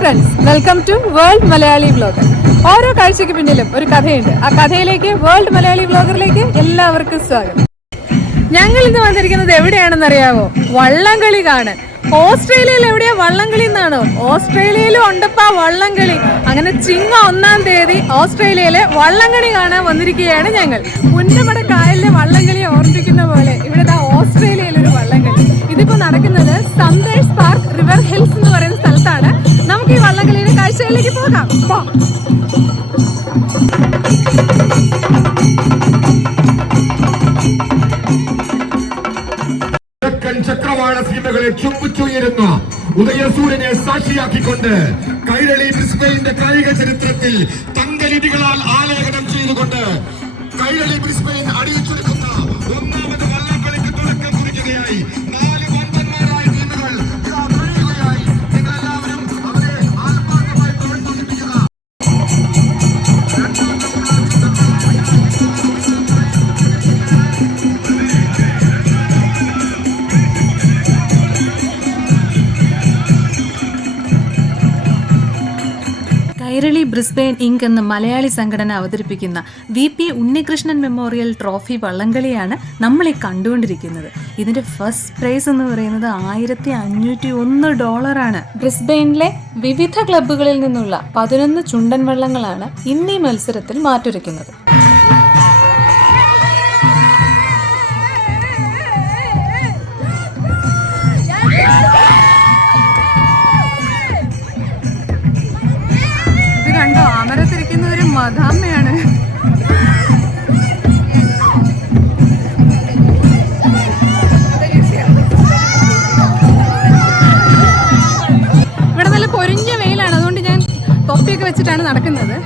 Friends, welcome to world Malayali vlogger. ഓരോ കാഴ്ചയ്ക്ക് പിന്നിലും ഒരു കഥയുണ്ട്. ആ കഥയിലേക്ക്, വേൾഡ് മലയാളി വ്ലോഗറിലേക്ക് എല്ലാവർക്കും സ്വാഗതം. ഞങ്ങൾ ഇന്ന് വന്നിരിക്കുന്നത് എവിടെയാണെന്ന് അറിയാമോ? വള്ളംകളി കാണാൻ. ഓസ്ട്രേലിയയിൽ എവിടെയാ വള്ളംകളി എന്നാണോ? ഓസ്ട്രേലിയയിലും ഉണ്ടപ്പാ വള്ളംകളി. അങ്ങനെ ചിങ്ങ 1-ാം തീയതി ഓസ്ട്രേലിയയിലെ വള്ളംകളി കാണാൻ വന്നിരിക്കുകയാണ് ഞങ്ങൾ. പുന്നമട കായലിലെ വള്ളംകളിയെ ഓർമ്മിപ്പിക്കുന്ന പോലെ ഇവിടെ ഓസ്ട്രേലിയയിലൊരു വള്ളംകളി. ഇതിപ്പോ നടക്കുന്നത് സന്ദേശ് പാർക്ക് റിവർ ഹിൽസ് എന്ന് പറയുന്ന സ്ഥലത്താണ്. നമുക്ക് ഈ വള്ളംകളിയുടെ കാഴ്ചകളിലേക്ക് പോകാം. ചക്രവാള സീമകളെ ചുംബിച്ചുയരുന്ന ഉദയസൂര്യനെ സാക്ഷിയാക്കിക്കൊണ്ട് കൈരളി ബ്രിസ്ബെയിന്റെ കായിക ചരിത്രത്തിൽ തങ്കലിപികളാൽ ആലേഖനം ചെയ്തുകൊണ്ട് കൈരളി ബ്രിസ്ബെയിൻ അടിയിച്ചെടുക്കുന്ന ഒന്നാമത് വള്ളംകളിക്ക് തുടക്കം കുറിക്കുകയായി. 4 വമ്പന്മാരായ ടീമുകൾ കഴിയുകയായി. നിങ്ങളെല്ലാവരും അവരെ ആത്മാർത്ഥമായി പ്രോത്സാഹിപ്പിക്കുക. കൈരളി ബ്രിസ്ബെയിൻ ഇങ്ക് എന്ന മലയാളി സംഘടന അവതരിപ്പിക്കുന്ന VP ഉണ്ണികൃഷ്ണൻ മെമ്മോറിയൽ ട്രോഫി വള്ളംകളിയാണ് നമ്മൾ ഈ കണ്ടുകൊണ്ടിരിക്കുന്നത്. ഇതിന്റെ ഫസ്റ്റ് പ്രൈസ് എന്ന് പറയുന്നത് $1501. ബ്രിസ്ബെയിനിലെ വിവിധ ക്ലബ്ബുകളിൽ നിന്നുള്ള 11 ചുണ്ടൻ വള്ളങ്ങളാണ് ഇന്നീ മത്സരത്തിൽ മാറ്റുരയ്ക്കുന്നത്. കണ്ടോ, അമരത്തിരിക്കുന്ന ഒരു മദാമ്മയാണ്. ഇവിടെ നല്ല പൊരിഞ്ഞ വെയിലാണ്, അതുകൊണ്ട് ഞാൻ തൊപ്പിയൊക്കെ വെച്ചിട്ടാണ് നടക്കുന്നത്.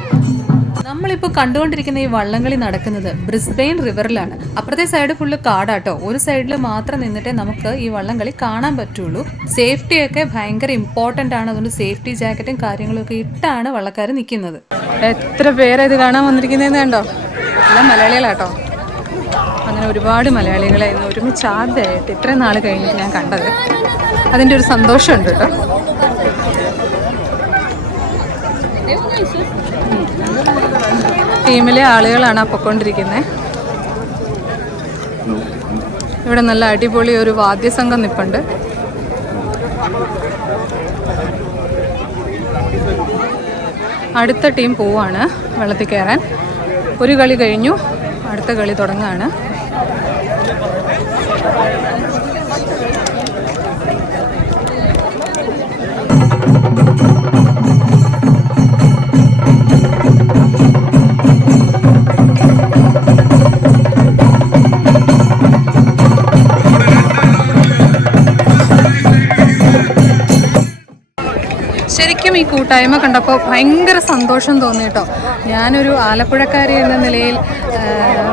നമ്മളിപ്പോൾ കണ്ടുകൊണ്ടിരിക്കുന്ന ഈ വള്ളംകളി നടക്കുന്നത് ബ്രിസ്ബെയിൻ റിവറിലാണ്. അപ്പുറത്തെ സൈഡ് ഫുള്ള് കാടാട്ടോ. ഒരു സൈഡിൽ മാത്രം നിന്നിട്ടേ നമുക്ക് ഈ വള്ളംകളി കാണാൻ പറ്റുള്ളൂ. സേഫ്റ്റിയൊക്കെ ഭയങ്കര ഇമ്പോർട്ടൻ്റ് ആണ്. അതുകൊണ്ട് സേഫ്റ്റി ജാക്കറ്റും കാര്യങ്ങളൊക്കെ ഇട്ടാണ് വള്ളക്കാർ നിൽക്കുന്നത്. എത്ര പേരെ ഇത് കാണാൻ വന്നിരിക്കുന്നതെന്ന് കണ്ടോ? എല്ലാം മലയാളികളാട്ടോ. അങ്ങനെ ഒരുപാട് മലയാളികളെ ഇന്ന് ഒരുമിച്ച് ആദ്യമായിട്ട് ഇത്രയും നാൾ കഴിഞ്ഞിട്ട് ഞാൻ കണ്ടത്. അതിൻ്റെ ഒരു സന്തോഷമുണ്ട് കേട്ടോ. ടീമിലെ ആളുകളാണ് പൊയ്ക്കൊണ്ടിരിക്കുന്നത്. ഇവിടെ നല്ല അടിപൊളി ഒരു വാദ്യസംഘം നിൽപ്പുണ്ട്. അടുത്ത ടീം പോവാണ് വെള്ളത്തിൽ കയറാൻ. ഒരു കളി കഴിഞ്ഞു, അടുത്ത കളി തുടങ്ങുകയാണ്. ശരിക്കും ഈ കൂട്ടായ്മ കണ്ടപ്പോൾ ഭയങ്കര സന്തോഷം തോന്നി കേട്ടോ. ഞാനൊരു ആലപ്പുഴക്കാരി എന്ന നിലയിൽ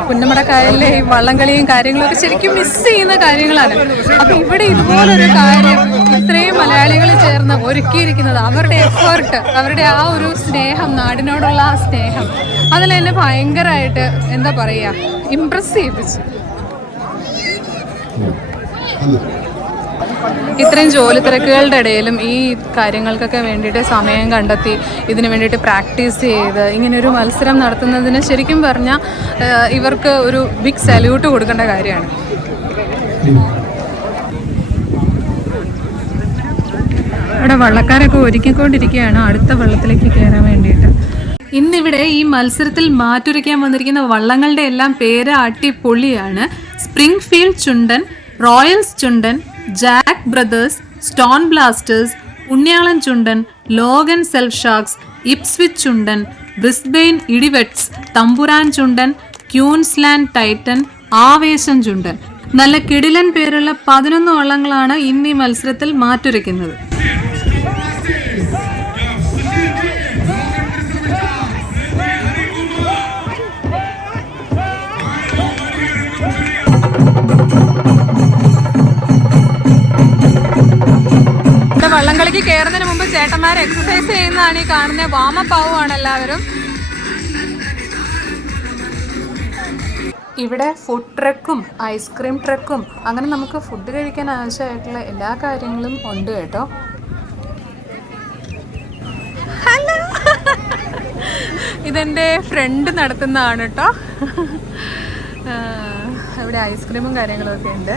പുന്നമടക്കായലിലെ ഈ വള്ളംകളിയും കാര്യങ്ങളൊക്കെ ശരിക്കും മിസ് ചെയ്യുന്ന കാര്യങ്ങളാണ്. അപ്പം ഇവിടെ ഇതുപോലൊരു കാര്യം ഇത്രയും മലയാളികൾ ചേർന്ന് ഒരുക്കിയിരിക്കുന്നത്, അവരുടെ എഫേർട്ട്, അവരുടെ ആ ഒരു സ്നേഹം, നാടിനോടുള്ള ആ സ്നേഹം, അതിലെന്നെ ഭയങ്കരമായിട്ട് എന്താ പറയുക, ഇംപ്രസ് ചെയ്യിപ്പിച്ചു. ഇത്രയും ജോലി തിരക്കുകളുടെ ഇടയിലും ഈ കാര്യങ്ങൾക്കൊക്കെ വേണ്ടിയിട്ട് സമയം കണ്ടെത്തി ഇതിനു വേണ്ടിയിട്ട് പ്രാക്ടീസ് ചെയ്ത് ഇങ്ങനെയൊരു മത്സരം നടത്തുന്നതിന് ശരിക്കും പറഞ്ഞാൽ ഇവർക്ക് ഒരു ബിഗ് സല്യൂട്ട് കൊടുക്കേണ്ട കാര്യമാണ്. ഇവിടെ വള്ളക്കാരൊക്കെ ഒരുക്കിക്കൊണ്ടിരിക്കുകയാണ് അടുത്ത വള്ളത്തിലേക്ക് കയറാൻ വേണ്ടിയിട്ട്. ഇന്നിവിടെ ഈ മത്സരത്തിൽ മാറ്റുരയ്ക്കാൻ വന്നിരിക്കുന്ന വള്ളങ്ങളുടെ എല്ലാം പേര് അടിപൊളിയാണ്. സ്പ്രിംഗ്ഫീൽഡ് ചുണ്ടൻ, റോയൽസ് ചുണ്ടൻ, Jack brothers, stone Blasters, Punyalan ചുണ്ടൻ, ലോഗൻ സെൽഫ് ഷാർക്സ്, ഇപ്സ്വിച്ച് ചുണ്ടൻ, ബ്രിസ്ബെയിൻ ഇടിവെറ്റ്സ്, തമ്പുരാൻ ചുണ്ടൻ, ക്യൂൻസ്ലാൻഡ് ടൈറ്റൻ, ആവേശം ചുണ്ടൻ. നല്ല കിടിലൻ പേരുള്ള 11 വള്ളങ്ങളാണ് ഇന്ന് ഈ മത്സരത്തിൽ മാറ്റുരയ്ക്കുന്നത്. വള്ളംകളിക്ക് കയറുന്നതിന് മുമ്പ് ചേട്ടന്മാർ എക്സസൈസ് ചെയ്യുന്നതാണ് ഈ കാണുന്നത്. വാമപ്പ് ആവുകയാണ് എല്ലാവരും. ഇവിടെ ഫുഡ് ട്രക്കും ഐസ്ക്രീം ട്രക്കും അങ്ങനെ നമുക്ക് ഫുഡ് കഴിക്കാൻ ആവശ്യമായിട്ടുള്ള എല്ലാ കാര്യങ്ങളും ഉണ്ട് കേട്ടോ. ഇതെൻ്റെ ഫ്രണ്ട് നടത്തുന്നതാണ് കേട്ടോ. ഇവിടെ ഐസ്ക്രീമും കാര്യങ്ങളും ഒക്കെ ഉണ്ട്.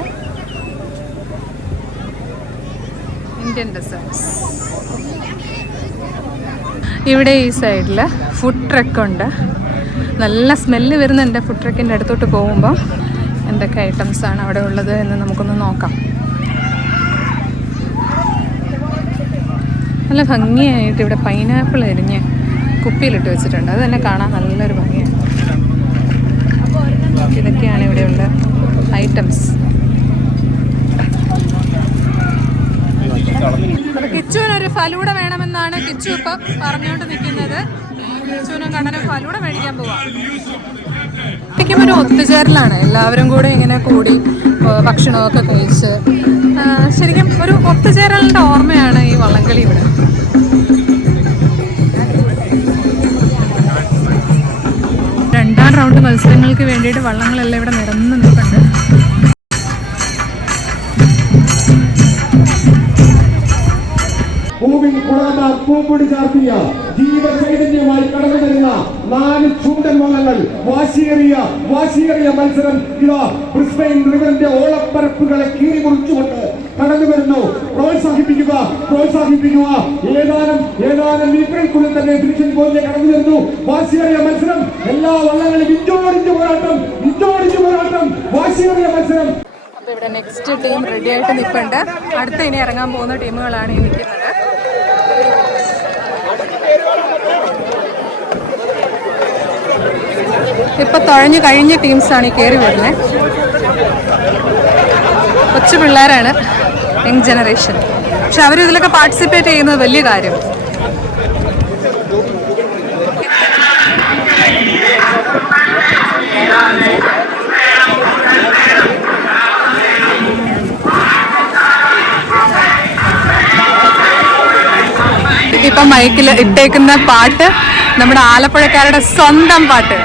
Indian deserts. ഇവിടെ ഈ സൈഡിൽ ഫുഡ് ട്രക്ക് ഉണ്ട്. നല്ല സ്മെല്ല് വരുന്നുണ്ട് ഫുഡ് ട്രക്കിൻ്റെ അടുത്തോട്ട് പോകുമ്പോൾ. എന്തൊക്കെ ഐറ്റംസാണ് അവിടെ ഉള്ളത് എന്ന് നമുക്കൊന്ന് നോക്കാം. നല്ല ഭംഗിയായിട്ട് ഇവിടെ പൈനാപ്പിൾ എരിഞ്ഞ് കുപ്പിയിലിട്ട് വെച്ചിട്ടുണ്ട്. അത് തന്നെ കാണാൻ നല്ലൊരു ഭംഗിയാണ്. ഇതൊക്കെയാണ് ഇവിടെയുള്ള ഐറ്റംസ്. കിച്ചുവിനൊരു ഫലൂഡ വേണമെന്നാണ് കിച്ചു ഇപ്പം പറഞ്ഞുകൊണ്ട് നിൽക്കുന്നത്. കിച്ചുവിനും കണ്ണനും ഫലൂഡ മേടിക്കാൻ പോവാം. ശരിക്കും ഒരു ഒത്തുചേരലാണ്. എല്ലാവരും കൂടെ ഇങ്ങനെ കൂടി ഭക്ഷണമൊക്കെ കഴിച്ച് ശരിക്കും ഒരു ഒത്തുചേരലിൻ്റെ ഓർമ്മയാണ് ഈ വള്ളംകളി ഇവിടെ. രണ്ടാം റൗണ്ട് മത്സരങ്ങൾക്ക് വേണ്ടിയിട്ട് വള്ളങ്ങളെല്ലാം ഇവിടെ നിരന്ന് നിൽക്കുന്നുണ്ട്. ഭൂമിയിൽ കുളർന്ന പൂപ്പൊടി ചാർത്തിയ ജീവചൈതന്യമായി കടന്നു വരുന്ന 4 ചൂണ്ടൻ വള്ളങ്ങൾ വാശിയേറിയ മത്സരം ഇതാ ബ്രിസ്ബെയിൻ റിവറിന്റെ ഓളപ്പരപ്പുകളെ കീറിമുറിച്ചുകൊണ്ട് കടന്നു വരുന്നു. പ്രോത്സാഹിപ്പിക്കുക. ഏതാനും മീറ്ററുകൾക്കുള്ളിൽ തന്നെ ഫിനിഷിംഗ് പോയിന്റ് കടന്നു വരുന്നു. വാശിയേറിയ മത്സരം. എല്ലാ വള്ളങ്ങളും ഇഞ്ചോടിഞ്ച് പോരാട്ടം. വാശിയേറിയ മത്സരം. അപ്പോൾ ഇവിടെ നെക്സ്റ്റ് ടീം റെഡി ആയിട്ട് നിൽപ്പുണ്ട്. അടുത്ത ഇനി ഇറങ്ങാൻ പോകുന്ന ടീമുകളാണ് ഈ നിൽക്കുന്നത്. ഇപ്പൊ തുഴഞ്ഞു കഴിഞ്ഞ ടീംസാണ് ഈ കയറി വരുന്നത്. കൊച്ചു പിള്ളേരാണ്, യങ് ജനറേഷൻ. പക്ഷെ അവർ ഇതിലൊക്കെ പാർട്ടിസിപ്പേറ്റ് ചെയ്യുന്നത് വലിയ കാര്യം. ഇപ്പൊ മൈക്കിൽ ഇട്ടേക്കുന്ന പാട്ട് നമ്മുടെ ആലപ്പുഴക്കാരുടെ സ്വന്തം പാട്ട്.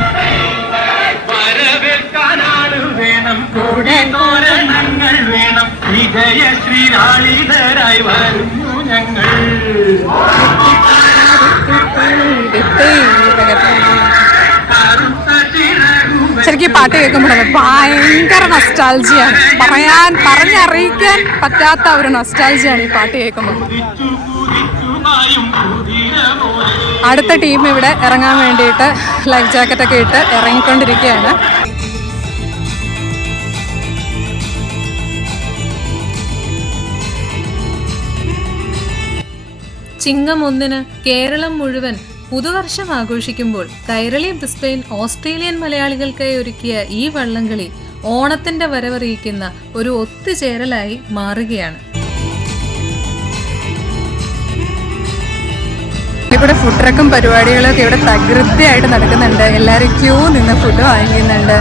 ശരിക്കും പാട്ട് കേൾക്കുമ്പോഴാണ് ഭയങ്കര നൊസ്റ്റാൾജിയാണ്. പറഞ്ഞറിയിക്കാൻ പറ്റാത്ത ഒരു നൊസ്റ്റാൾജിയാണ് ഈ പാട്ട് കേൾക്കുമ്പോൾ. അടുത്ത ടീം ഇവിടെ ഇറങ്ങാൻ വേണ്ടിയിട്ട് ലൈഫ് ജാക്കറ്റൊക്കെ ഇട്ട് ഇറങ്ങിക്കൊണ്ടിരിക്കുകയാണ്. ചിങ്ങം 1 കേരളം മുഴുവൻ പുതുവർഷം ആഘോഷിക്കുമ്പോൾ കൈരളി ബ്രിസ്ബെയിൻ ഓസ്ട്രേലിയൻ മലയാളികൾക്കായി ഒരുക്കിയ ഈ വള്ളംകളി ഓണത്തിന്റെ വരവറിയിക്കുന്ന ഒരു ഒത്തുചേരലായി മാറുകയാണ്. ഇവിടെ ഫുഡ് ട്രക്കും പരിപാടികളൊക്കെ ഇവിടെ തകൃതിയായിട്ട് നടക്കുന്നുണ്ട്. എല്ലാവരും ക്യൂ നിന്ന് ഫുഡ് വാങ്ങിക്കുന്നുണ്ട്.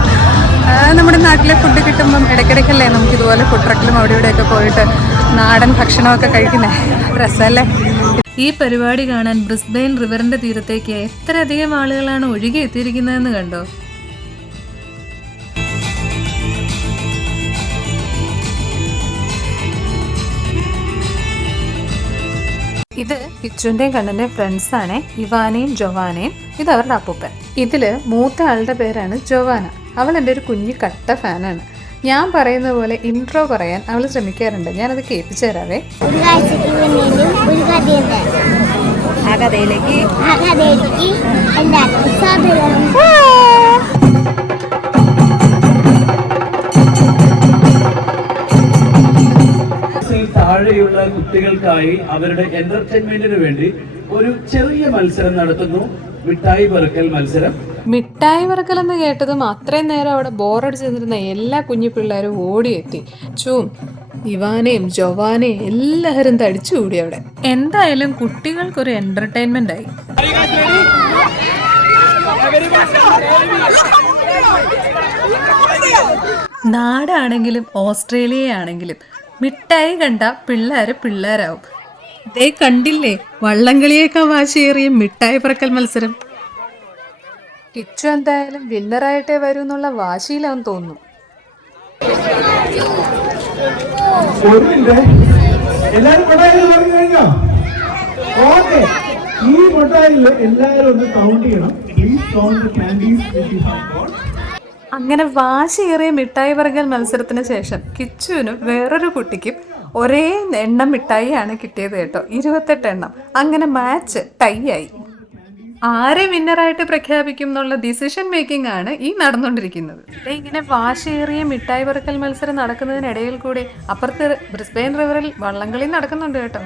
നമ്മുടെ നാട്ടിലെ ഫുഡ് കിട്ടുമ്പം ഇടയ്ക്കിടയ്ക്കല്ലേ നമുക്കിതുപോലെ ഫുഡ് ട്രക്കിലും അവിടെ ഇവിടെയൊക്കെ പോയിട്ട് നാടൻ ഭക്ഷണമൊക്കെ കഴിക്കുന്നത്. രസമല്ലേ? ഈ പരിപാടി കാണാൻ ബ്രിസ്ബെയിൻ റിവറിന്റെ തീരത്തേക്ക് എത്രയധികം ആളുകളാണ് ഒഴുകി എത്തിയിരിക്കുന്നതെന്ന് കണ്ടോ. ഇത് കിച്ചുവിൻ്റെയും കണ്ണൻ്റെയും ഫ്രണ്ട്സാണ്, ഇവാനയും ജൊവാനയും. ഇത് അവരുടെ അപ്പൂപ്പൻ. ഇതില് മൂത്ത ആളുടെ പേരാണ് ജൊവാന. അവൾ എൻ്റെ ഒരു കുഞ്ഞു കട്ട ഫാനാണ്. ഞാൻ പറയുന്ന പോലെ ഇൻട്രോ പറയാൻ അവൾ ശ്രമിക്കാറുണ്ട്. ഞാനത് കേൾപ്പിച്ചു തരാവേ. ആ കഥയിലേക്ക് താഴെയുള്ള കുട്ടികൾക്കായി അവരുടെ എന്റർടൈൻമെന്റിന് വേണ്ടി ഒരു ചെറിയ മത്സരം നടത്തുന്നു. മിഠായി പറക്കൽ മത്സരം. മിഠായി പറക്കൽ എന്ന് കേട്ടതും അത്രയും നേരം അവിടെ ബോറടിച്ച് നിന്നിരുന്ന എല്ലാ കുഞ്ഞു പിള്ളേരും ഓടിയെത്തി. ഇവാനയും ജൊവാനയും എല്ലാവരും തടിച്ചു കൂടി അവിടെ. എന്തായാലും കുട്ടികൾക്കൊരു എന്റർടൈൻമെന്റ് ആയി. നാടാണെങ്കിലും ഓസ്ട്രേലിയ ആണെങ്കിലും മിഠായി കണ്ട പിള്ളേരാവും. ഇതേ കണ്ടില്ലേ വള്ളംകളിയേക്കാൾ വാശിയേറിയ മിഠായി പറക്കൽ മത്സരം. കിച്ചു എന്തായാലും വിന്നറായിട്ടേ വരൂ എന്നുള്ള വാശിയിലാന്ന് തോന്നുന്നു. എല്ലാരും ഈ മിഠായിൽ എല്ലാവരും ഒന്ന് കൗണ്ട് ചെയ്യണം. Please count the candies which you have got. അങ്ങനെ വാശിയേറിയ മിഠായി പറക്കൽ മത്സരത്തിന് ശേഷം കിച്ചുവിനും വേറൊരു കുട്ടിക്കും ഒരേ എണ്ണം മിഠായിയാണ് കിട്ടിയത് കേട്ടോ, 28 എണ്ണം. അങ്ങനെ മാച്ച് ടൈ ആയി. ആരെ വിന്നറായിട്ട് പ്രഖ്യാപിക്കും എന്നുള്ള ഡിസിഷൻ മേക്കിംഗ് ആണ് ഈ നടന്നുകൊണ്ടിരിക്കുന്നത്. ഇങ്ങനെ വാശിയേറിയ മിഠായി പറക്കൽ മത്സരം നടക്കുന്നതിനിടയിൽ കൂടി അപ്പുറത്ത് ബ്രിസ്ബെയിൻ റിവറിൽ വള്ളംകളി നടക്കുന്നുണ്ട് കേട്ടോ.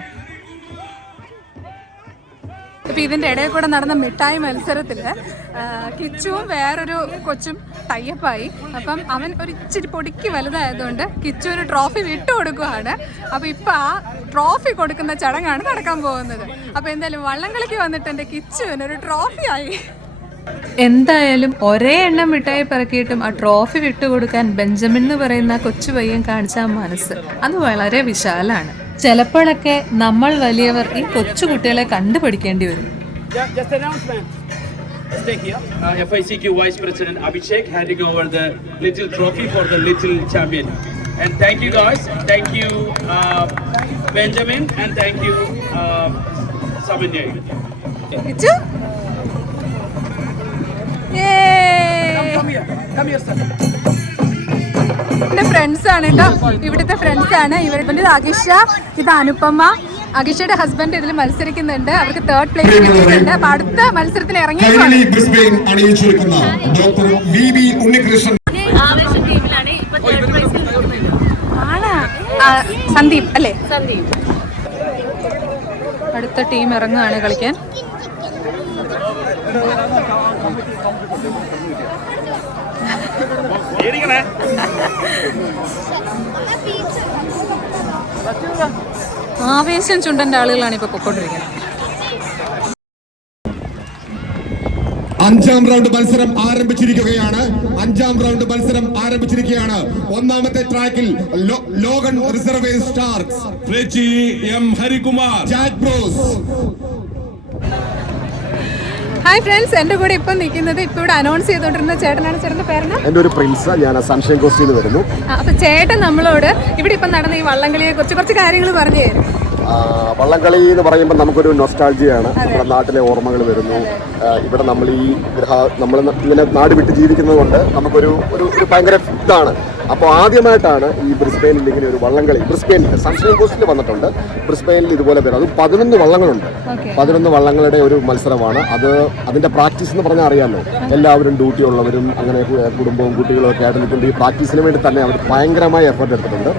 ഇപ്പം ഇതിൻ്റെ ഇടയിൽ കൂടെ നടന്ന മിഠായി മത്സരത്തിൽ കിച്ചുവും വേറൊരു കൊച്ചും ടൈപ്പായി. അപ്പം അവൻ ഒരു ഇച്ചിരി പൊടിക്ക് വലുതായതുകൊണ്ട് കിച്ചുവിന് ട്രോഫി വിട്ടുകൊടുക്കുകയാണ്. അപ്പോൾ ഇപ്പം ആ ട്രോഫി കൊടുക്കുന്ന ചടങ്ങാണ് നടക്കാൻ പോകുന്നത്. അപ്പോൾ എന്തായാലും വള്ളംകളിക്ക് വന്നിട്ട് എൻ്റെ കിച്ചുവിനൊരു ട്രോഫി ആയി. എന്തായാലും ഒരേ എണ്ണം മിഠായി പറക്കിയിട്ടും ആ ട്രോഫി വിട്ടുകൊടുക്കാൻ ബെഞ്ചമിൻ എന്ന് പറയുന്ന കൊച്ചു പയ്യൻ കാണിച്ച മനസ്സ് അത് വളരെ വിശാലാണ്. ചിലപ്പോഴൊക്കെ നമ്മൾ വലിയവർ ഈ കൊച്ചു കുട്ടികളെ കണ്ടുപിടിക്കേണ്ടി വരും. Just announcement. Stay here. FICQ Vice President Abhishek handing over the little trophy for the little champion. And thank you guys. Thank you Benjamin and thank you Samanya. Kichu Come here sir. ഇവരുടെ friends ആണ് കേട്ടോ, ഇവിടുത്തെ friends ആണ്. ഇവരുടെ അഗിഷ, ഇത് Anupama. അഗിഷയുടെ husband ഇതിൽ മത്സരിക്കുന്നുണ്ട്, അവർക്ക് 3rd പ്ലേസ് കിട്ടിയിട്ടുണ്ട്. അപ്പൊ അടുത്ത മത്സരത്തിന് ഇറങ്ങിയാണ്. സന്ദീപ് അല്ലേ? അടുത്ത ടീം ഇറങ്ങുകയാണ് കളിക്കാൻ. ആവേശം ചുണ്ടന്റെ ആളുകളാണ് ഇപ്പൊ പൊക്കോണ്ടിരിക്കുന്നത്. 5ാം റൗണ്ട് മത്സരം ആരംഭിച്ചിരിക്കുകയാണ്. ഒന്നാമത്തെ ട്രാക്കിൽ ലോഗൻ റിസർവേസ് സ്റ്റാർസ്, ഫ്രെച്ചി M Harikumar, Jack Bros. Hi friends, എൻ്റെ കൂടെ ഇപ്പം നിൽക്കുന്നത് ഇപ്പം ഇവിടെ അനൗൺസ് ചെയ്തുകൊണ്ടിരുന്ന ചേട്ടനാണ്. ചേട്ടൻ്റെ പേരാണ്? എൻ്റെ ഒരു പ്രിൻസ്, ഞാൻ സൺഷൈൻ കോസ്റ്റിൽ നിന്ന് വരുന്നു. അപ്പം ചേട്ടൻ നമ്മളോട് ഇവിടെ ഇപ്പം നടന്ന ഈ വള്ളംകളിയെ കുറിച്ച് കുറച്ച് കാര്യങ്ങൾ പറഞ്ഞു തരും. വള്ളംകളി എന്ന് പറയുമ്പോൾ നമുക്കൊരു നൊസ്റ്റാൾജിയാണ്, നമ്മുടെ നാട്ടിലെ ഓർമ്മകൾ വരുന്നു. ഇവിടെ നമ്മൾ ഇങ്ങനെ നാട് വിട്ട് ജീവിക്കുന്നത് കൊണ്ട് നമുക്കൊരു ഭയങ്കര ഇതാണ്. അപ്പോൾ ആദ്യമായിട്ടാണ് ഈ ബ്രിസ്ബെയിനിൽ ഇങ്ങനെ ഒരു വള്ളംകളി. ബ്രിസ്ബെയിനിൽ സൺഷൈൻ കോസ്റ്റിൽ വന്നിട്ടുണ്ട്, ബ്രിസ്ബെയിനിൽ ഇതുപോലെ വരും. അത് 11 വള്ളങ്ങളുണ്ട്. 11 വള്ളങ്ങളുടെ ഒരു മത്സരമാണ് അത്. അതിൻ്റെ പ്രാക്ടീസ് എന്ന് പറഞ്ഞാൽ അറിയാമല്ലോ, എല്ലാവരും ഡ്യൂട്ടി ഉള്ളവരും അങ്ങനെ കുടുംബവും കുട്ടികളും ഒക്കെ ആയിട്ട് നിൽക്കുന്നുണ്ട്. ഈ പ്രാക്ടീസിന് വേണ്ടി തന്നെ അവർ ഭയങ്കരമായ എഫേർട്ട് എടുത്തിട്ടുണ്ട്.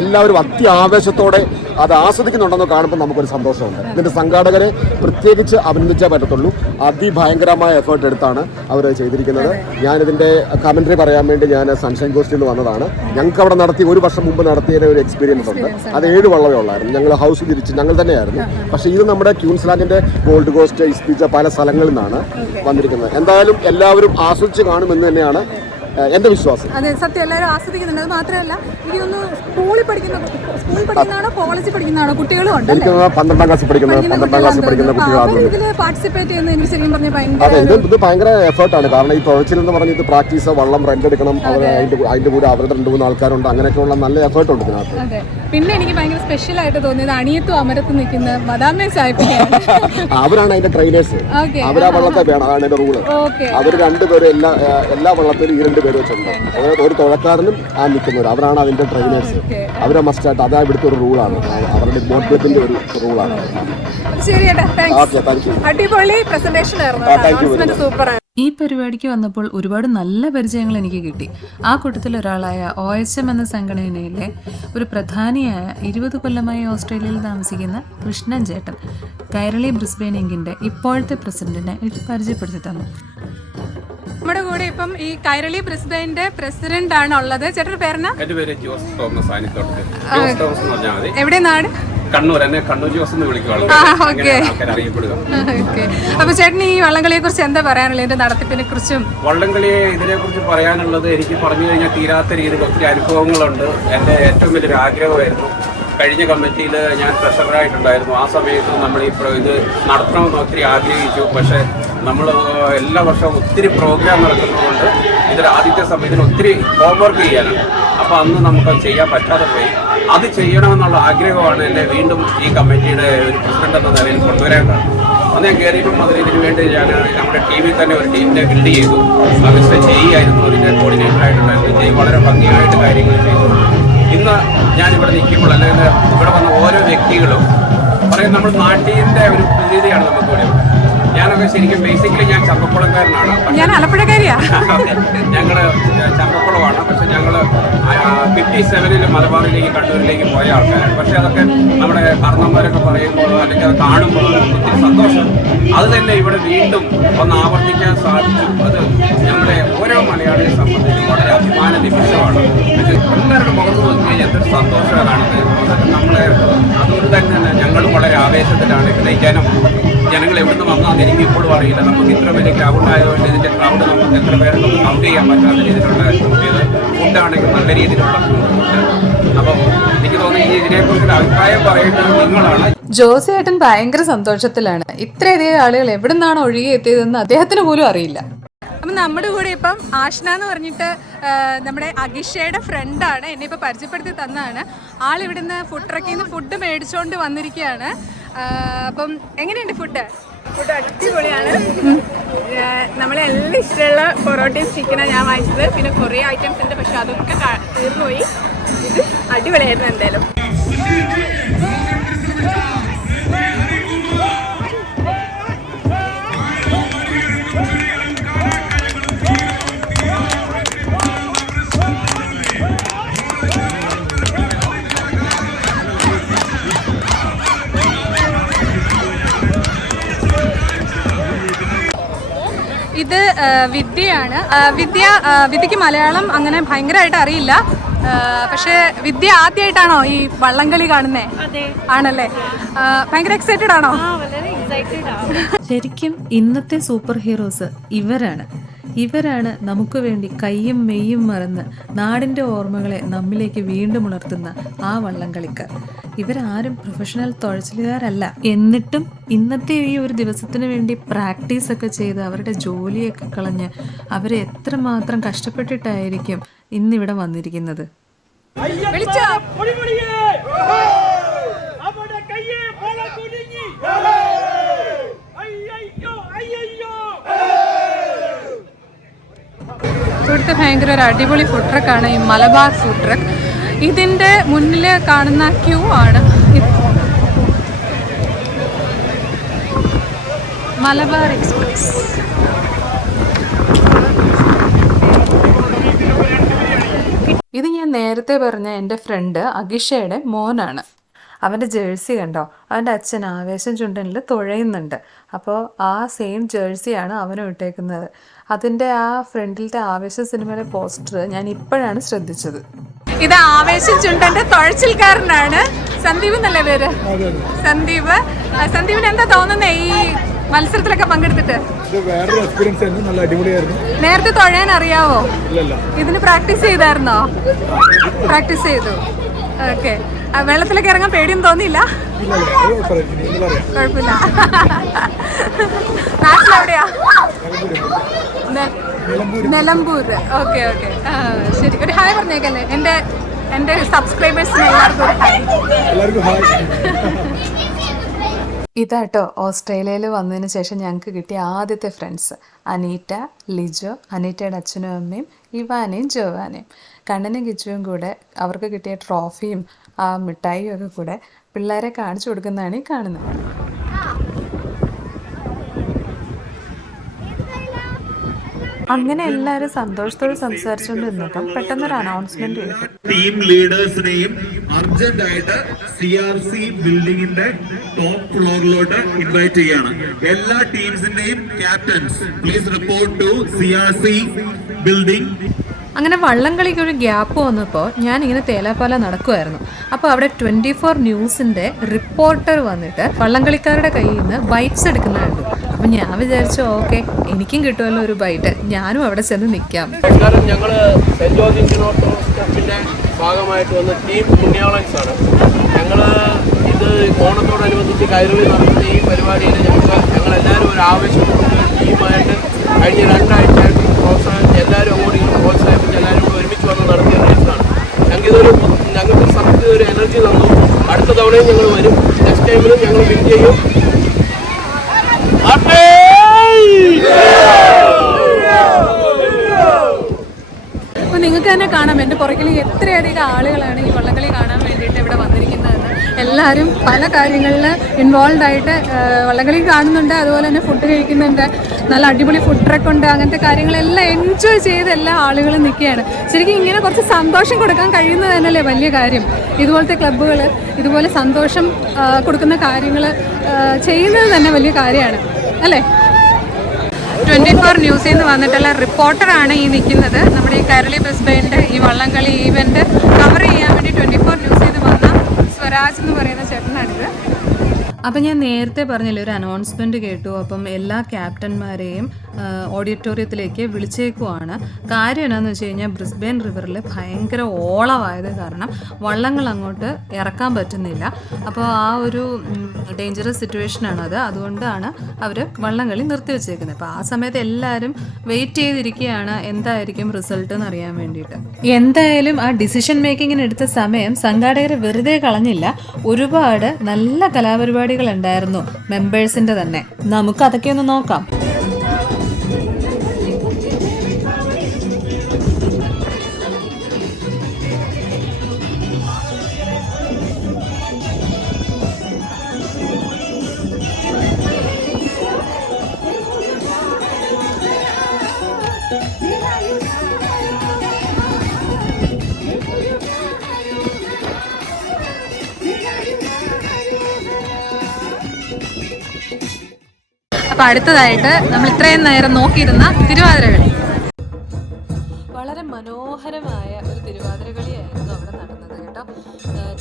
എല്ലാവരും അത്യാവേശത്തോടെ അത് ആസ്വദിക്കുന്നുണ്ടെന്ന് കാണുമ്പോൾ നമുക്കൊരു സന്തോഷമുണ്ട്. ഇതിൻ്റെ സംഘാടകരെ പ്രത്യേകിച്ച് അഭിനന്ദിച്ചേ പറ്റത്തുള്ളൂ. അതിഭയങ്കരമായ എഫേർട്ട് എടുത്താണ് അവർ ചെയ്തിരിക്കുന്നത്. ഞാനിതിൻ്റെ കമൻട്രി പറയാൻ വേണ്ടി ഞാൻ സൺഷൈൻ കോസ്റ്റിൽ നിന്ന് വന്നതാണ്. ഞങ്ങൾക്ക് അവിടെ നടത്തി 1 വർഷം മുമ്പ് നടത്തിയ ഒരു എക്സ്പീരിയൻസ് ഉണ്ട്. അത് 7 വള്ളമേ ഉള്ളായിരുന്നു. ഞങ്ങൾ ഹൗസ് തിരിച്ച് ഞങ്ങൾ തന്നെയായിരുന്നു. പക്ഷേ ഇത് നമ്മുടെ ക്യൂൻസ്ലാൻഡിൻ്റെ ഗോൾഡ് കോസ്റ്റ്, ഇസ്പിച്ച പല സ്ഥലങ്ങളിൽ നിന്നാണ് വന്നിരിക്കുന്നത്. എന്തായാലും എല്ലാവരും ആസ്വദിച്ച് കാണുമെന്ന് തന്നെയാണ് എന്റെ വിശ്വാസം. അതെ, സത്യം, എല്ലാവരും ആസ്വദിക്കുന്നുണ്ട്. അത് മാത്രമല്ല, എനിക്കൊന്ന് സ്കൂളിൽ പഠിക്കുന്നതാണോ കോളേജിൽ പഠിക്കുന്നതാണോ കുട്ടികളും ഉണ്ട്. എനിക്ക് 12ാം ക്ലാസ്സിൽ പഠിക്കുന്ന കുട്ടികളാണ് ഇതില് പാർട്ടിസിപ്പേറ്റ് ചെയ്യുന്നത്. എനിക്ക് ശരിക്കും പറഞ്ഞാൽ അതെ, ഇത് ഭയങ്കര എഫേർട്ടാണ്. കാരണം ഈ തുഴച്ചിൽ എന്ന് പറഞ്ഞത് പ്രാക്ടീസ്, വള്ളം റെന്റ് എടുക്കണം, അതിന്റെ കൂടെ അവരുടെ 2-3 ആൾക്കാരുണ്ട്. അങ്ങനെയൊക്കെയുള്ള നല്ല എഫേർട്ട് ഉണ്ട് ഇതിനകത്ത്. അതെ. പിന്നെ എനിക്ക് ഭയങ്കര സ്പെഷ്യൽ ആയിട്ട് തോന്നിയത് അണിയത്തും അമരത്തും നിൽക്കുന്ന മദാമേ സാഹിബിനെയാണ്. അവരാണ് അതിന്റെ ട്രെയിനേഴ്സ്. അവരാ വള്ളത്തെ വേണം, അതാണ് അതിന്റെ റൂള്. അവർ 2 പേരും എല്ലാ വള്ളത്തിലും 2 പേര് വെച്ചിട്ടുണ്ട്. ഒരു തുഴക്കാരനും ആ നിൽക്കുന്നവർ, അവരാണ് അതിന്റെ ട്രെയിനേഴ്സ്. അവരെ മസ്റ്റായിട്ട് അതാ ഇവിടുത്തെ ഒരു റൂളാണ്, അവരുടെ ബോട്ട് ക്ലബിന്റെ ഒരു റൂളാണ്. അടിപൊളി പ്രസന്റേഷൻ ആയിരുന്നു, സൂപ്പർ. ഈ പരിപാടിക്ക് വന്നപ്പോൾ ഒരുപാട് നല്ല പരിചയങ്ങൾ എനിക്ക് കിട്ടി. ആ കൂട്ടത്തിൽ ഒരാളായ OHM എന്ന സംഘടനയിലെ ഒരു പ്രധാനിയായ 20 കൊല്ലമായി ഓസ്ട്രേലിയയിൽ താമസിക്കുന്ന കൃഷ്ണൻ ചേട്ടൻ കൈരളി ബ്രിസ്ബെയിൻ ഇങ്കിന്റെ ഇപ്പോഴത്തെ പ്രസിഡന്റിനെ എനിക്ക് പരിചയപ്പെടുത്തി തന്നു. നമ്മുടെ കൂടെ ഇപ്പം ഈ കൈരളി ബ്രിസ്ബെയിന്റെ പ്രസിഡന്റ് ആണ് ഉള്ളത്. ചേട്ടന്റെ പേരെന്നാ? എന്റെ പേര് ജോസ് തോമസ്. ജോസ് തോമസ് എന്ന് പറഞ്ഞാൽ മതി. എവിടെ നാട്? കണ്ണൂർ. എന്നെ കണ്ണൂർ ജോസ് എന്ന് വിളിക്കുവാണ് ആൾക്കാർ അറിയപ്പെടുക. അപ്പൊ ചേട്ടൻ ഈ വള്ളംകളിയെ കുറിച്ച് എന്താ പറയാനുള്ളത്, ഇതിന്റെ നടത്തിപ്പിനെ കുറിച്ചും? വള്ളംകളിയെ ഇതിനെ കുറിച്ച് പറയാനുള്ളത്, എനിക്ക് പറഞ്ഞു കഴിഞ്ഞാൽ തീരാത്ത രീതിയിൽ ഒത്തിരി അനുഭവങ്ങളുണ്ട്. എൻ്റെ ഏറ്റവും വലിയൊരു ആഗ്രഹമായിരുന്നു. കഴിഞ്ഞ കമ്മിറ്റിയിൽ ഞാൻ ട്രഷററായിട്ടുണ്ടായിരുന്നു. ആ സമയത്ത് നമ്മൾ ഇത് നടത്തണമെന്ന് ഒത്തിരി ആഗ്രഹിച്ചു. പക്ഷേ നമ്മൾ എല്ലാ വർഷവും ഒത്തിരി പ്രോഗ്രാം നടക്കുന്നതുകൊണ്ട് ഇതിൽ ആദ്യത്തെ സമയത്തിന് ഒത്തിരി ഹോംവർക്ക് ചെയ്യാനാണ്. അപ്പോൾ അന്ന് നമുക്കത് ചെയ്യാൻ പറ്റാതെ പോയി. അത് ചെയ്യണമെന്നുള്ള ആഗ്രഹമാണ് എന്നെ വീണ്ടും ഈ കമ്മിറ്റിയുടെ ഒരു പ്രസിഡന്റ് എന്ന നിലയിൽ കൊണ്ടുവരേണ്ടത്. അന്ന് ഞാൻ കയറിയപ്പോൾ മുതൽ ഇതിന് വേണ്ടി ഞാൻ നമ്മുടെ ടീമിൽ തന്നെ ഒരു ടീമിനെ ബിൽഡ് ചെയ്തു. മിസ്റ്റർ ജെയ്യായിരുന്നു അതിൻ്റെ കോർഡിനേറ്ററായിട്ടുണ്ടായിരുന്നു. ജെയ് വളരെ ഭംഗിയായിട്ട് കാര്യങ്ങൾ ചെയ്തു. ഇന്ന് ഞാനിവിടെ നിൽക്കുമ്പോൾ അല്ലെങ്കിൽ ഇവിടെ വന്ന ഓരോ വ്യക്തികളും പറയും നമ്മൾ നാട്ടിൻ്റെ ഒരു പ്രതീതിയാണ് നമുക്കിവിടെ. ഞാനൊക്കെ ശരിക്കും ബേസിക്കലി ഞാൻ ചമ്പക്കുളംകാരനാണ്. ഞാൻ ആലപ്പുഴക്കാരിയാണ്. ഞങ്ങൾ ചമ്പക്കുളമാണ്. പക്ഷെ ഞങ്ങൾ 57 മലബാറിലേക്ക് കണ്ണൂരിലേക്ക് പോയ ആൾക്കാരാണ്. പക്ഷെ അതൊക്കെ നമ്മുടെ കർണന്മാരൊക്കെ പറയുമ്പോൾ അല്ലെങ്കിൽ അത് കാണുമ്പോൾ ഒത്തിരി സന്തോഷം. അത് തന്നെ ഇവിടെ വീണ്ടും ഒന്ന് ആവർത്തിക്കാൻ സാധിച്ചു. അത് ഞങ്ങളുടെ ഓരോ മലയാളിയെ സംബന്ധിച്ച് വളരെ അഭിമാന നിമിഷമാണ്. എല്ലാവരുടെ മുഖത്ത് നോക്കി കഴിഞ്ഞാൽ എന്തൊരു സന്തോഷമാണ് കാണുന്നത്. അതൊക്കെ നമ്മളെ അതുകൊണ്ട് തന്നെ ഞങ്ങളും വളരെ ആവേശത്തിലാണ്. പിന്നെ ജനങ്ങൾ എവിടുന്ന് വന്നാന്ന് എനിക്ക് ഇപ്പോഴും അറിയില്ല. നമുക്ക് ഇത്ര വലിയ ക്രൗഡ് ആയതുകൊണ്ട് ഇതിൻ്റെ ക്രൗഡ് നമുക്ക് എത്ര പേരെ നമുക്ക് കൗണ്ട് ചെയ്യാൻ പറ്റാത്ത രീതിയിലുള്ള ഫുഡാണെങ്കിൽ നല്ല രീതിയിലുള്ള ഫുഡ്. അപ്പം എനിക്ക് തോന്നുന്നു ഇതിനെക്കുറിച്ചൊരു അഭിപ്രായം പറയേണ്ടത് നിങ്ങളാണ്. ജോസിയേട്ടൻ ഭയങ്കര സന്തോഷത്തിലാണ്. ഇത്രയധികം ആളുകൾ എവിടെ നിന്നാണ് ഒഴുകി എത്തിയതെന്ന് അദ്ദേഹത്തിന് പോലും അറിയില്ല. അപ്പം നമ്മുടെ കൂടെ ഇപ്പം ആഷ്ന എന്ന് പറഞ്ഞിട്ട് നമ്മുടെ അഗിഷയുടെ ഫ്രണ്ടാണ്. എന്നെ ഇപ്പോൾ പരിചയപ്പെടുത്തി തന്നതാണ്. ആളിവിടുന്ന് ഫുഡ് ട്രക്കിൽ നിന്ന് ഫുഡ് മേടിച്ചുകൊണ്ട് വന്നിരിക്കുകയാണ്. അപ്പം എങ്ങനെയുണ്ട് ഫുഡ്? ഫുഡ് അടിപൊളിയാണ്. നമ്മളെല്ലാം ഇഷ്ടമുള്ള പൊറോട്ടയും ചിക്കനാണ് ഞാൻ വാങ്ങിച്ചത്. പിന്നെ കുറേ ഐറ്റംസ് ഉണ്ട്, പക്ഷെ അതൊക്കെ തീർന്നുപോയി. ഇത് അടിപൊളിയായിരുന്നു എന്തായാലും. ഇത് വിദ്യയാണ്. വിദ്യക്ക് മലയാളം അങ്ങനെ ഭയങ്കരമായിട്ട് അറിയില്ല. പക്ഷേ വിദ്യ ആദ്യമായിട്ടാണോ ഈ വള്ളംകളി കാണുന്നേ? ആണല്ലേ? ഭയങ്കര എക്സൈറ്റഡ് ആണോ? ശരിക്കും ഇന്നത്തെ സൂപ്പർ ഹീറോസ് ഇവരാണ് നമുക്ക് വേണ്ടി കയ്യും മെയ്യും മറന്ന് നാടിൻ്റെ ഓർമ്മകളെ നമ്മിലേക്ക് വീണ്ടും ഉണർത്തുന്ന ആ വള്ളംകളിക്കാർ. ഇവരാരും പ്രൊഫഷണൽ തുഴച്ചിലുകാരല്ല. എന്നിട്ടും ഇന്നത്തെ ഈ ഒരു ദിവസത്തിന് വേണ്ടി പ്രാക്ടീസൊക്കെ ചെയ്ത് അവരുടെ ജോലിയൊക്കെ കളഞ്ഞ് അവരെ എത്രമാത്രം കഷ്ടപ്പെട്ടിട്ടായിരിക്കും ഇന്നിവിടെ വന്നിരിക്കുന്നത്. ഇവിടുത്തെ ഭയങ്കര ഒരു അടിപൊളി ഫുഡ് ട്രക്കാണ് ഈ മലബാർ ഫുഡ് ട്രക്ക്. ഇതിൻ്റെ മുന്നിൽ കാണുന്ന ക്യൂ ആണ് മലബാർ എക്സ്പ്രസ്. ഇത് ഞാൻ നേരത്തെ പറഞ്ഞ എൻ്റെ ഫ്രണ്ട് അഗിഷയുടെ മോനാണ്. അവൻ്റെ ജേഴ്സി കണ്ടോ? അവൻ്റെ അച്ഛൻ ആവേശം ചുണ്ടനിൽ തുഴയുന്നുണ്ട്. അപ്പോൾ ആ സെയിം ജേഴ്സിയാണ് അവനും ഇട്ടേക്കുന്നത്. അതിൻ്റെ ആ ഫ്രണ്ടിലത്തെ ആവേശം സിനിമയിലെ പോസ്റ്റർ ഞാൻ ഇപ്പോഴാണ് ശ്രദ്ധിച്ചത്. ഇത് ആവേശം ചുണ്ടൻ്റെ തുഴച്ചിൽക്കാരനാണ് സന്ദീപ് എന്നല്ലേ പേര്? സന്ദീപിന് എന്താ തോന്നുന്നേ ഈ മത്സരത്തിലൊക്കെ പങ്കെടുത്തിട്ട്? വേറൊരു എക്സ്പീരിയൻസ് ആയിരുന്നു. നല്ല അടിപൊളിയായിരുന്നു. നേരത്തെ തുഴയാൻ അറിയാവോ? ഇതിന് പ്രാക്ടീസ് ചെയ്തായിരുന്നോ? പ്രാക്ടീസ് ചെയ്തു. ഓക്കെ. വെള്ളത്തിലൊക്കെ ഇറങ്ങാൻ പേടിയൊന്നും തോന്നിയില്ല? കുഴപ്പമില്ല. നാട്ടിലെവിടെയാ? നിലമ്പൂർ. ഓക്കെ. ശരി, ഒരു ഹായ് പറഞ്ഞേക്കല്ലേ എൻ്റെ സബ്സ്ക്രൈബേഴ്സിന് എല്ലാവർക്കും ഹായ്. ഇതാട്ടോ ഓസ്ട്രേലിയയിൽ വന്നതിന് ശേഷം ഞങ്ങൾക്ക് കിട്ടിയ ആദ്യത്തെ ഫ്രണ്ട്സ്. അനീറ്റ, ലിജോ, അനീറ്റയുടെ അച്ഛനും അമ്മയും, ഇവാനയും ജോവാനയും. കണ്ണനും കിച്ചുവും കൂടെ അവർക്ക് കിട്ടിയ ട്രോഫിയും ആ മിഠായിയും ഒക്കെ കൂടെ പിള്ളേരെ കാണിച്ചു കൊടുക്കുന്നതാണ് ഈ കാണുന്നത്. അങ്ങനെ എല്ലാവരും സന്തോഷത്തോടെ സംസാരിച്ചുകൊണ്ട് നിന്നപ്പം പെട്ടെന്നൊരു അനൗൺസ്മെന്റ് കേട്ടു. ടീം ലീഡേഴ്സിനെയും അർജന്റ് ആയിട്ട് CRC ബിൽഡിംഗിന്റെ ടോപ്പ് ഫ്ലോറിലോട്ട് ഇൻവൈറ്റ് ചെയ്യാണ്. എല്ലാ ടീംസിന്റെയും captains please report to CRC building. അങ്ങനെ വള്ളംകളിക്ക് ഒരു ഗ്യാപ്പ് വന്നപ്പോൾ ഞാനിങ്ങനെ തേലാപ്പാല നടക്കുമായിരുന്നു. അപ്പോൾ അവിടെ 24 ന്യൂസിൻ്റെ റിപ്പോർട്ടർ വന്നിട്ട് വള്ളംകളിക്കാരുടെ കയ്യിൽ നിന്ന് ബൈറ്റ്സ് എടുക്കുന്നുണ്ട്. അപ്പം ഞാൻ വിചാരിച്ചു ഓക്കെ, എനിക്കും കിട്ടുമല്ലോ ഒരു ബൈറ്റ്, ഞാനും അവിടെ ചെന്ന് നിൽക്കാം. കാരണം ഞങ്ങൾ സെൻറ് ജോർജ് ഇൻസ്റ്റിറ്റ്യൂട്ടിൻ്റെ ഭാഗമായിട്ട് വന്ന ടീം പുണ്യാളൻസ് ആണ്. ഞങ്ങൾ ഇത് ഓണത്തോടനുബന്ധിച്ച് കൈരളി നടത്തുന്ന ഈ പരിപാടിയിൽ ഞങ്ങളെല്ലാവരും ഒരു ആവേശത്തോടെ ടീമായിട്ട് കഴിഞ്ഞ 2 ആഴ്ചയായിട്ട് എല്ലാവരും അങ്ങോട്ട് പ്രോത്സാഹിപ്പിച്ച് എല്ലാവരും കൂടെ ഒരുമിച്ച് വന്ന് നടത്തിയ റേസാണ്. ഞങ്ങൾക്ക് സത്യം ഒരു എനർജി തന്നു. അടുത്ത തവണയും ഞങ്ങൾ വരും. നെക്സ്റ്റ് ടൈമിലും ഞങ്ങൾ വിൻ ചെയ്യും. നിങ്ങൾക്ക് തന്നെ കാണാം എൻ്റെ പുറകിൽ എത്രയധികം ആളുകളാണ് ഈ വള്ളംകളി കാണാൻ വേണ്ടിയിട്ട് ഇവിടെ വന്നിരിക്കുന്നതെന്ന്. എല്ലാവരും പല കാര്യങ്ങളിൽ ഇൻവോൾവ് ആയിട്ട് വള്ളംകളി കാണുന്നുണ്ട്, അതുപോലെ തന്നെ ഫുഡ് കഴിക്കുന്നുണ്ട്, നല്ല അടിപൊളി ഫുഡ് ട്രക്ക് ഉണ്ട്, അങ്ങനത്തെ കാര്യങ്ങളെല്ലാം എൻജോയ് ചെയ്ത് എല്ലാ ആളുകളും നിൽക്കുകയാണ്. ശരിക്കും ഇങ്ങനെ കുറച്ച് സന്തോഷം കൊടുക്കാൻ കഴിയുന്നത് തന്നെയല്ലേ വലിയ കാര്യം. ഇതുപോലത്തെ ക്ലബ്ബുകൾ ഇതുപോലെ സന്തോഷം കൊടുക്കുന്ന കാര്യങ്ങൾ ചെയ്യുന്നത് തന്നെ വലിയ കാര്യമാണ് അല്ലേ. 24 ന്യൂസിൽ നിന്ന് വന്നിട്ടുള്ള റിപ്പോർട്ടറാണ് ഈ നിൽക്കുന്നത്. നമ്മുടെ ഈ കൈരളി ബ്രിസ്ബെയിൻ്റെ ഈ വള്ളംകളി ഈവൻറ്റ് കവർ ചെയ്യാൻ വേണ്ടി 24 ന്യൂസിൽ നിന്ന് വന്ന സ്വരാജ് എന്ന് പറയുന്ന ചേട്ടനാണിത്. അപ്പം ഞാൻ നേരത്തെ പറഞ്ഞില്ലേ ഒരു അനൗൺസ്മെൻറ്റ് കേട്ടു. അപ്പം എല്ലാ ക്യാപ്റ്റന്മാരെയും ഓഡിറ്റോറിയത്തിലേക്ക് വിളിച്ചേക്കുവാണ്. കാര്യം എന്നാന്ന് വെച്ച് കഴിഞ്ഞാൽ ബ്രിസ്ബെയിൻ റിവറിൽ ഭയങ്കര ഓളമായത് കാരണം വള്ളങ്ങൾ അങ്ങോട്ട് ഇറക്കാൻ പറ്റുന്നില്ല. അപ്പോൾ ആ ഒരു ഡേഞ്ചറസ് സിറ്റുവേഷനാണത്. അതുകൊണ്ടാണ് അവർ വള്ളംകളി നിർത്തിവെച്ചേക്കുന്നത്. അപ്പോൾ ആ സമയത്ത് എല്ലാവരും വെയിറ്റ് ചെയ്തിരിക്കുകയാണ് എന്തായിരിക്കും റിസൾട്ട് എന്ന് അറിയാൻ വേണ്ടിയിട്ട്. എന്തായാലും ആ ഡിസിഷൻ മേക്കിങ്ങിന് എടുത്ത സമയം സംഘാടകർ വെറുതെ കളഞ്ഞില്ല. ഒരുപാട് നല്ല കലാപരിപാടികൾ ഉണ്ടായിരുന്നു മെമ്പേഴ്സിന്റെ തന്നെ. നമുക്ക് അതൊക്കെ ഒന്ന് നോക്കാം. അപ്പോൾ അടുത്തതായിട്ട് നമ്മൾ ഇത്രയും നേരം നോക്കിയിരുന്ന തിരുവാതിരകളി. വളരെ മനോഹരമായ ഒരു തിരുവാതിര കളിയായിരുന്നു അവിടെ നടന്നത് കേട്ടോ.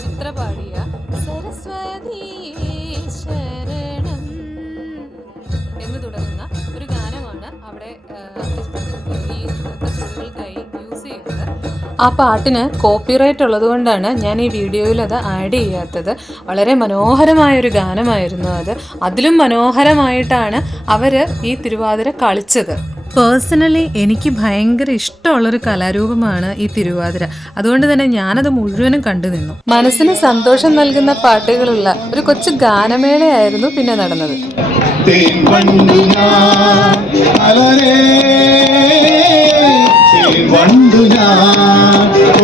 ചിത്ര പാടിയ സരസ്വതി ശരണം എന്ന് തുടങ്ങുന്ന ഒരു ഗാനമാണ് അവിടെ ഈ നൃത്തച്ചുവടുകൾക്കായി യൂസ് ചെയ്യുന്നത്. ആ പാട്ടിന് കോപ്പിറൈറ്റ് ഉള്ളതുകൊണ്ടാണ് ഞാൻ ഈ വീഡിയോയിൽ അത് ആഡ് ചെയ്യാത്തത്. വളരെ മനോഹരമായൊരു ഗാനമായിരുന്നു അത്. അതിലും മനോഹരമായിട്ടാണ് അവർ ഈ തിരുവാതിര കളിച്ചത്. പേഴ്സണലി എനിക്ക് ഭയങ്കര ഇഷ്ടമുള്ളൊരു കലാരൂപമാണ് ഈ തിരുവാതിര. അതുകൊണ്ട് തന്നെ ഞാനത് മുഴുവനും കണ്ടു നിന്നു. മനസ്സിന് സന്തോഷം നൽകുന്ന പാട്ടുകളുള്ള ഒരു കൊച്ചു ഗാനമേളയായിരുന്നു പിന്നെ നടന്നത്.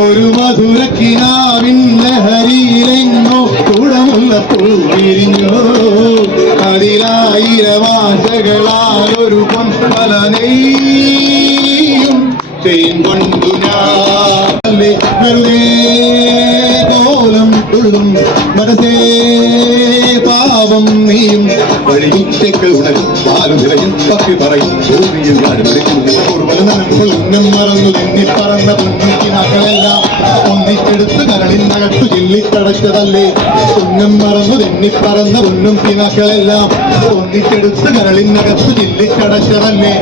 ഒരു മധുരക്കിനാവിൻ ലഹരിയിലെങ്ങോ കുടമുള്ള പൂവിരിഞ്ഞോ അതിലായിരവാചകളാൽ ഒരു പൊൻപലനെയും കൊണ്ടു ഞാൻ വെറുതെ കോലം തുള്ളും മനസ്സേ പാവം നീയും വഴിമുറ്റക്കൾ ഉണരും പാലുതിരയും തപ്പി പറയും ഭൂമിയിൽ ഞാനും മറന്നു നിന്നി പറന്ന പൊന്നിക്കിനാക്കളെല്ലാം ഒന്നിച്ചെടുത്ത് കരളിനകത്തു ചില്ലിക്കടച്ചതല്ലേ. കുഞ്ഞം മറന്നു തെന്നി പറന്ന പൊന്നും കിനാക്കളെല്ലാം ഒന്നിച്ചെടുത്ത് കരളിനകത്തു ചില്ലിക്കടച്ചതല്ലേ.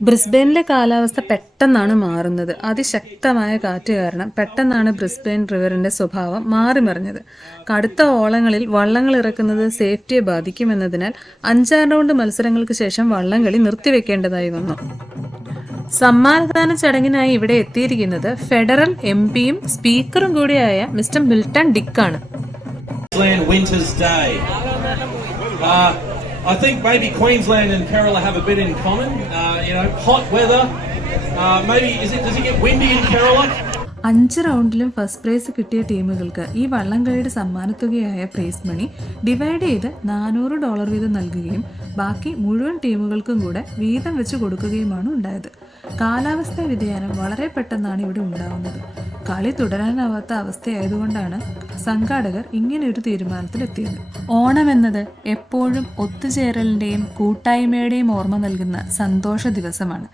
ബ്രിസ്ബെയിനിലെ കാലാവസ്ഥ പെട്ടെന്നാണ് മാറുന്നത്. അതിശക്തമായ കാറ്റ് കാരണം പെട്ടെന്നാണ് ബ്രിസ്ബെയിൻ റിവറിൻ്റെ സ്വഭാവം മാറിമറിഞ്ഞത്. കടുത്ത ഓളങ്ങളിൽ വള്ളങ്ങൾ ഇറക്കുന്നത് സേഫ്റ്റിയെ ബാധിക്കുമെന്നതിനാൽ 5-6 റൗണ്ട് മത്സരങ്ങൾക്ക് ശേഷം വള്ളംകളി നിർത്തിവെക്കേണ്ടതായി വന്നു. സമ്മാനദാന ചടങ്ങിനായി ഇവിടെ എത്തിയിരിക്കുന്നത് ഫെഡറൽ എംപിയും സ്പീക്കറും കൂടിയായ മിസ്റ്റർ മിൽട്ടൺ ഡിക്കാണ്. I think maybe Queensland and Kerala have a bit in common. Hot weather. Maybe does it get windy in Kerala? 5 റൗണ്ടിലും ഫസ്റ്റ് പ്രൈസ് കിട്ടിയ ടീമുകൾക്ക് ഈ വള്ളംകളിയുടെ സമ്മാനത്തുകയായ പ്രൈസ് മണി ഡിവൈഡ് ചെയ്ത് $400 വീതം നൽകുകയും ബാക്കി മുഴുവൻ ടീമുകൾക്കും കൂടെ വീതം വെച്ച് കൊടുക്കുകയുമാണ് ഉണ്ടായത്. കാലാവസ്ഥാ വ്യതിയാനം വളരെ പെട്ടെന്നാണ് ഇവിടെ ഉണ്ടാവുന്നത്. കളി തുടരാനാവാത്ത അവസ്ഥയായതുകൊണ്ടാണ് സംഘാടകർ ഇങ്ങനെയൊരു തീരുമാനത്തിലെത്തിയത്. ഓണം എന്നത് എപ്പോഴും ഒത്തുചേരലിൻ്റെയും കൂട്ടായ്മയുടെയും ഓർമ്മ നൽകുന്ന സന്തോഷ ദിവസമാണ്.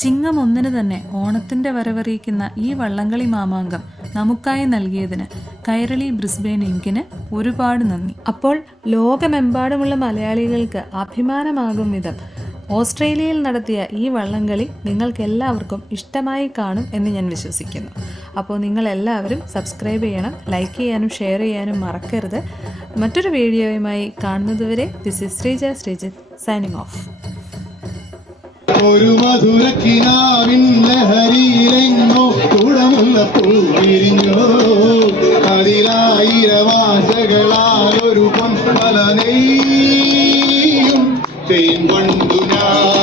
ചിങ്ങം 1 തന്നെ ഓണത്തിൻ്റെ വരവറിയിക്കുന്ന ഈ വള്ളംകളി മാമാങ്കം നമുക്കായി നൽകിയതിന് കൈരളി ബ്രിസ്ബെയിൻ ഇങ്കിന് ഒരുപാട് നന്ദി. അപ്പോൾ ലോകമെമ്പാടുമുള്ള മലയാളികൾക്ക് അഭിമാനമാകും വിധം ഓസ്ട്രേലിയയിൽ നടത്തിയ ഈ വള്ളംകളി നിങ്ങൾക്കെല്ലാവർക്കും ഇഷ്ടമായി കാണും എന്ന് ഞാൻ വിശ്വസിക്കുന്നു. അപ്പോൾ നിങ്ങളെല്ലാവരും സബ്സ്ക്രൈബ് ചെയ്യണം, ലൈക്ക് ചെയ്യാനും ഷെയർ ചെയ്യാനും മറക്കരുത്. മറ്റൊരു വീഡിയോയുമായി കാണുന്നതുവരെ this is Sreeja Sreejith signing off. ഒരു മധുരക്കിനാവിൻ ലഹരിയിലെങ്ങോ പൂവിരിഞ്ഞു അതിലായിരവാസകളാൽ ഒരു പൊൻപല നെയ്യും തേൻ കൊണ്ടു ഞാൻ